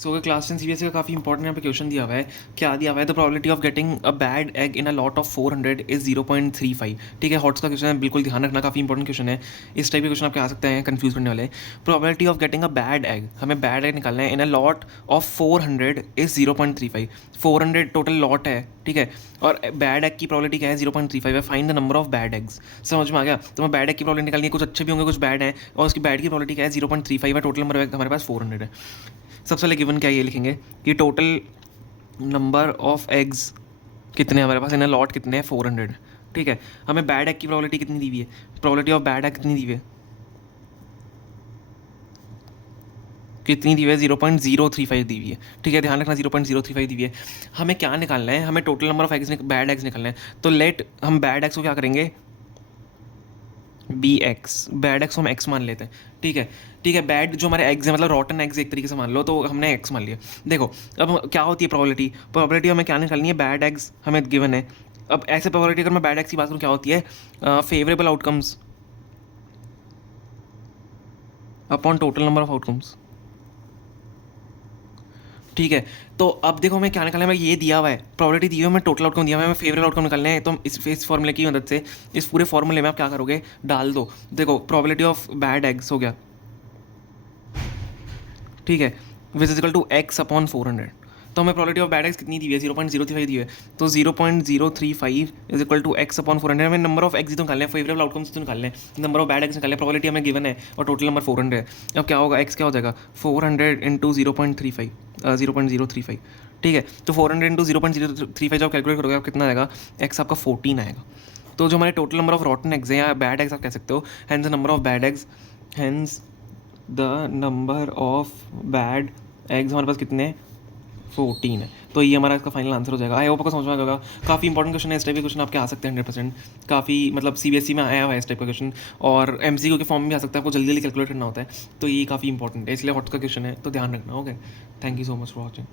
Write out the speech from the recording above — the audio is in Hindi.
सो क्लास 10 सीबीएसई का काफ़ी इंपॉर्टेंट यहाँ पे क्वेश्चन दिया हुआ है। क्या दिया हुआ है? The probability of getting a bad egg in a lot of 400 is 0.35। ठीक है, हॉट्स का क्वेश्चन है, बिल्कुल ध्यान रखना, काफ़ी इंपॉर्टेंट क्वेश्चन है। इस टाइप के क्वेश्चन आपके आ सकते हैं कंफ्यूज करने वाले। Probability of getting a bad egg, हमें बैड एग निकालना है in a lot of 400 is 0.35। 400 total lot है, ठीक है, और बैड एग की प्रोबेबिलिटी क्या है? 0.35 है। Find the number of bad eggs. समझ में आ गया? तो मैं बैड एग की प्रोबेबिलिटी निकालनी है, कुछ अच्छे भी होंगे कुछ बैड हैं, और उसकी बैड की प्रोबेबिलिटी क्या है? 0.35 है। टोटल नंबर ऑफ एग हमारे पास 400 है। सबसे पहले गिवन क्या ये लिखेंगे कि टोटल नंबर ऑफ एग्स कितने हैं हमारे पास इन लॉट, कितने हैं? 400। ठीक है, हमें बैड एग की प्रोबेबिलिटी कितनी दी हुई है? प्रोबेबिलिटी ऑफ बैड एग कितनी दी हुई है? कितनी दी हुई है? 0.035 दी हुई है। ठीक है, ध्यान रखना 0.035 दी हुई है। हमें क्या निकालना है? हमें total number of eggs, bad eggs निकालना है। तो लेट हम बैड एग्स को क्या करेंगे? बी एक्स, बैड एक्स को हम एक्स मान लेते हैं। ठीक है, ठीक है, बैड जो हमारे एग्स हैं, मतलब रॉटन एग्स एक तरीके से मान लो, तो हमने एक्स मान लिया। देखो अब क्या होती है प्रोबेबिलिटी? प्रोबेबिलिटी हमें क्या निकालनी है? बैड एग्स हमें गिवन है। अब ऐसे प्रोबेबिलिटी अगर मैं बैड एक्स की बात करूँ, क्या होती है? Favourable outcomes upon total number of outcomes. ठीक है, तो अब देखो हमें क्या निकालना है? हमें ये दिया हुआ है, प्रोबेबिलिटी दी हुई है, हमें टोटल आउटकम दिया हुआ है, हमें फेवरेबल आउटकम निकालने हैं। तो हम इस फॉर्मूले की मदद से, इस पूरे फॉर्मूले में आप क्या करोगे? डाल दो। देखो प्रोबेबिलिटी ऑफ बैड एग्स हो गया, ठीक है, विच इजिकल टू एक्स अपॉन 400। तो हमें प्रोबेबिलिटी ऑफ बैड एक्स कितनी दी हुई है? 0.035 दी हुई है। तो 0.035 is equal to x upon 400। हमें नंबर ऑफ एक्स तो निकालने हैं, फेवरेबल आउटकम्स तो निकालने हैं, नंबर ऑफ बैड एक्स निकालने हैं। प्रोबेबिलिटी हमें गिवन है और टोटल नंबर 400 है। अब क्या होगा? एक्स क्या हो जाएगा? 400 इंटू 0.35, 0.035। ठीक है, तो 400 इंटू 0.035 जब कैलकुलेट करोगे आप कितना आएगा? एक्स आपका 14 आएगा। तो जो हमारे total number of rotten eggs हैं या बैड एग्स आप कह सकते हो, hence the number of bad eggs, hence the number of bad eggs हमारे पास कितने हैं? 14 है। तो ये हमारा इसका फाइनल आंसर हो जाएगा। आई होप आपको समझ में आ जाएगा। काफ़ी इंपॉर्टेंट क्वेश्चन है, इस टाइप के क्वेश्चन आपके आ सकते हैं 100%। काफ़ी मतलब सीबीएसई में आया हुआ है इस टाइप का क्वेश्चन, और एमसीक्यू के फॉर्म में भी आ सकता है, आपको जल्दी जल्दी कैलकुलेट करना होता है। तो ये काफ़ी इंपॉर्टेंट है, इसलिए हॉट का क्वेश्चन है, तो ध्यान रखना। Okay, thank you so much for watching.